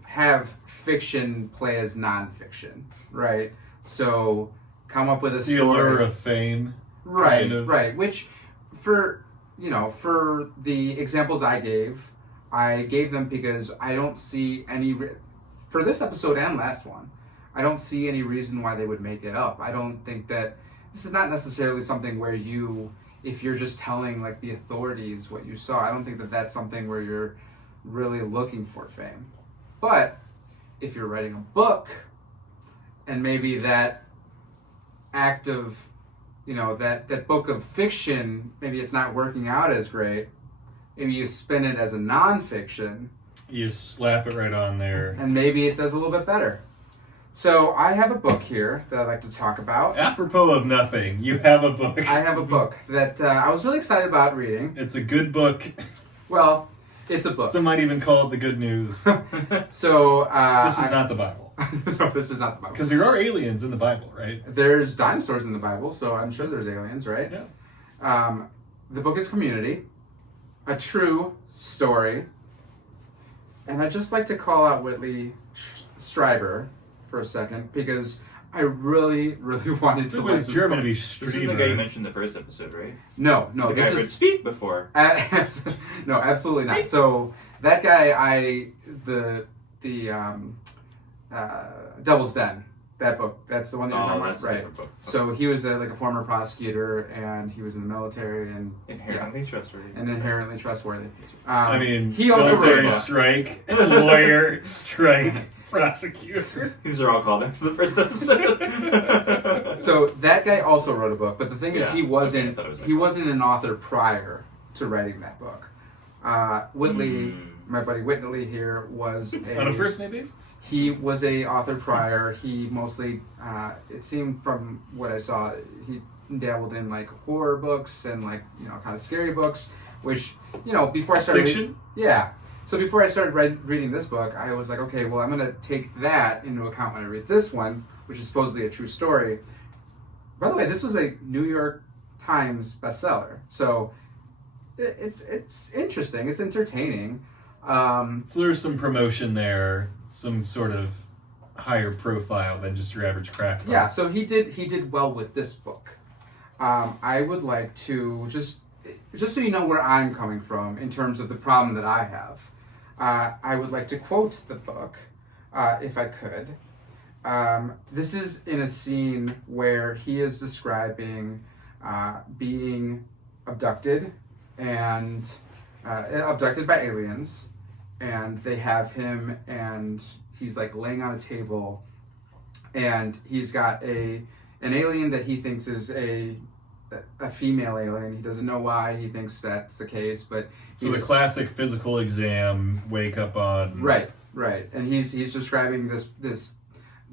have fiction play as nonfiction, right? So come up with a story. The allure of fame. Right, kind of. right. Which, for the examples I gave them because I don't see any, for this episode and last one, I don't see any reason why they would make it up. I don't think that, this is not necessarily something where if you're just telling like the authorities what you saw, I don't think that that's something where you're really looking for fame. But if you're writing a book, and maybe that act of, that book of fiction, maybe it's not working out as great, maybe you spin it as a nonfiction. You slap it right on there. And maybe it does a little bit better. So I have a book here that I'd like to talk about. Apropos of nothing, you have a book. I have a book that I was really excited about reading. It's a good book. Well, it's a book. Some might even call it the good news. So this is not the Bible. No, this is not the Bible. Because there are aliens in the Bible, right? There's dinosaurs in the Bible, so I'm sure there's aliens, right? Yeah. The book is Community, a true story. And I'd just like to call out Whitley Strieber for a second, because I really, really wanted to. It was German to be This is the guy you Strieber. mentioned in the first episode, right? No, The guy this I've heard is speak before. no, absolutely not. So that guy, Devil's Den, that book. That's the one that you're talking That's about, a right? different book. So he was like a former prosecutor, and he was in the military, and Inherently trustworthy. and inherently trustworthy. I mean, he also wrote a military book. strike, lawyer strike, prosecutor. These are all callbacks to the first episode. So that guy also wrote a book, but the thing is, Yeah. he wasn't Okay, I thought it was he wasn't an author prior to writing that book. Whitley, my buddy Whitley here, was On a first name basis? He was a author prior. He mostly, it seemed from what I saw, he dabbled in like horror books and like kind of scary books, which before I started Fiction? Yeah. So before I started reading this book, I was like, okay, well, I'm going to take that into account when I read this one, which is supposedly a true story. By the way, this was a New York Times bestseller, so it's interesting. It's entertaining. So there's some promotion there, some sort of higher profile than just your average crackpot. Yeah, so he did well with this book. I would like to just so you know where I'm coming from in terms of the problem that I have. I would like to quote the book, if I could. This is in a scene where he is describing being abducted and abducted by aliens, and they have him, and he's like laying on a table, and he's got an alien that he thinks is a female alien. He doesn't know why he thinks that's the case, but So the classic physical exam, wake up on... right, and he's describing this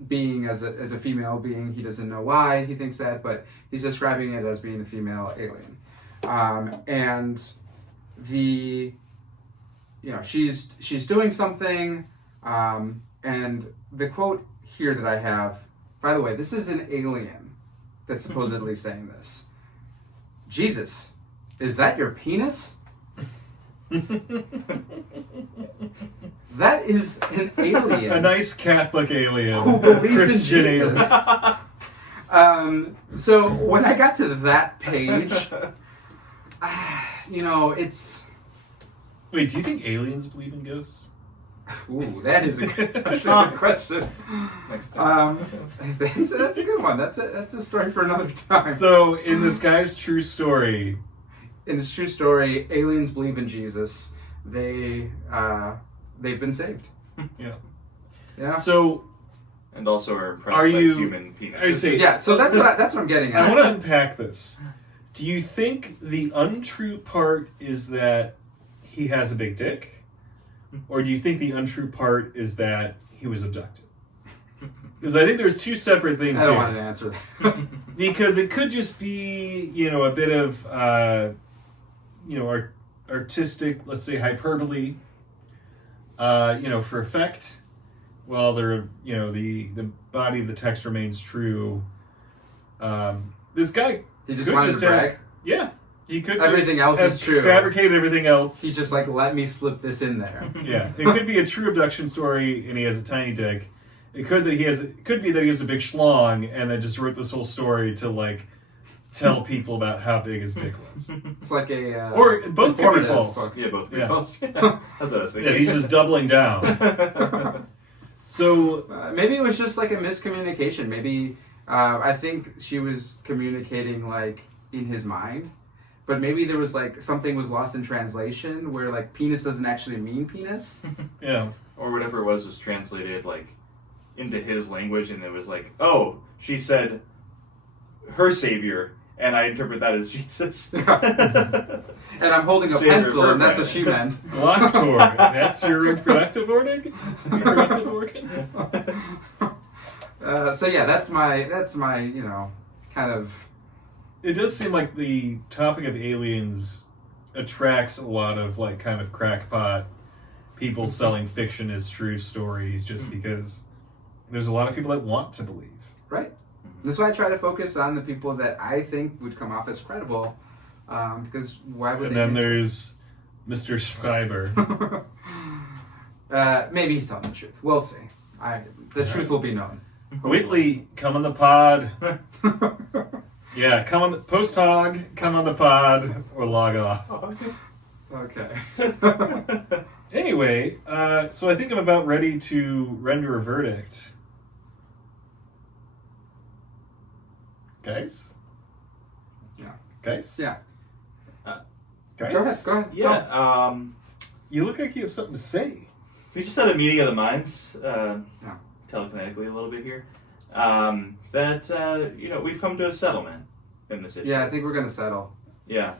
being as a female being. He doesn't know why he thinks that, but he's describing it as being a female alien. And the she's doing something, and the quote here that I have, by the way, this is an alien that's supposedly saying this. Jesus, is that your penis? That is an alien. A nice Catholic alien. Who believes Christian in Jesus. So when I got to that page, it's... Wait, do you think aliens believe in ghosts? Ooh, that's a good question. Next time. That's a good one. That's a story for another time. So, in this guy's true story... In this true story, aliens believe in Jesus. They've been saved. Yeah. So... And also are impressed Are by you- human penises. I see. Yeah, so that's what I'm getting at. I want to unpack this. Do you think the untrue part is that he has a big dick? Or do you think the untrue part is that he was abducted? Because I think there's two separate things I don't here. want to answer that. Because it could just be, a bit of, artistic, let's say, hyperbole, for effect. While they're, the body of the text remains true. This guy He just could wanted to brag. Yeah. He could Everything else have is true. fabricated everything else. He just let me slip this in there. Yeah. It could be a true abduction story and he has a tiny dick. It could be that he has a big schlong and then just wrote this whole story to tell people about how big his dick was. It's like a Or both could be informative false. book. Yeah, both could be Yeah. false. That's what I was thinking. Yeah, he's just doubling down. So Maybe it was just a miscommunication. Maybe I think she was communicating in his mind, but maybe there was something was lost in translation where penis doesn't actually mean penis. yeah. Or whatever it was translated into his language, and it was oh, she said her savior, and I interpret that as Jesus. And I'm holding a Savior pencil, of and that's her what she meant. Glocktor. That's your reproductive organ? Reproductive organ? So yeah, that's my kind of. It does seem like the topic of aliens attracts a lot of kind of crackpot people selling fiction as true stories just because there's a lot of people that want to believe. Right. That's why I try to focus on the people that I think would come off as credible, because why would And they? then there's Mr. Schreiber. Maybe he's telling the truth. We'll see. The truth will be known. Whitley, come on the pod. Yeah, come on the post-hog, come on the pod, or log off. Okay. Anyway, so I think I'm about ready to render a verdict. Guys? Yeah. Guys? Yeah. Guys? Go ahead. Yeah. You look like you have something to say. We just had a meeting of the minds, telekinetically a little bit here. That we've come to a settlement in this issue. Yeah, I think we're gonna settle. Yeah.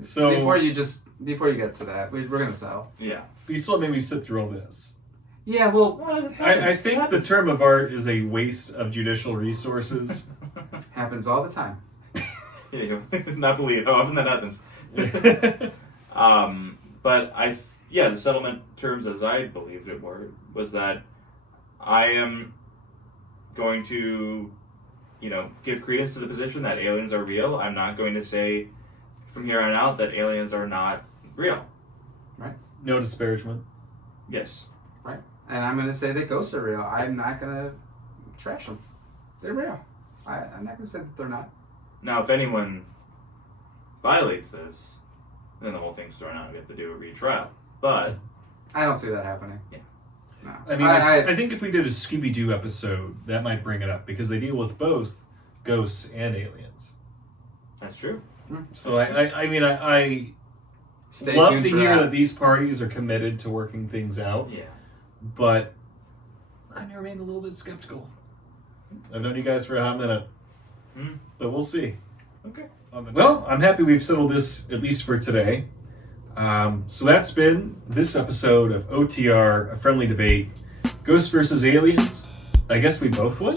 So before you get to that, we're gonna settle. Yeah. But you still made me sit through all this. Yeah, well, I think the term of art is a waste of judicial resources. happens all the time. Yeah, you not believe how often that happens. But the settlement terms as I believed it was that I am going to, give credence to the position that aliens are real. I'm not going to say from here on out that aliens are not real. Right. No disparagement. Yes. Right. And I'm gonna say that ghosts are real. I'm not gonna trash them. They're real. I'm not gonna say that they're not. Now, if anyone violates this, then the whole thing's thrown out and we have to do a retrial. But I don't see that happening. Yeah. No. I mean, I think if we did a Scooby-Doo episode, that might bring it up because they deal with both ghosts and aliens. that's true. So I Stay love tuned to for hear that these parties are committed to working things out, Yeah. but I remain a little bit skeptical. I've known you guys for a hot minute, but we'll see. Okay. Well, I'm happy we've settled this, at least for today. So that's been this episode of OTR, A Friendly Debate. Ghosts versus Aliens. I guess we both win?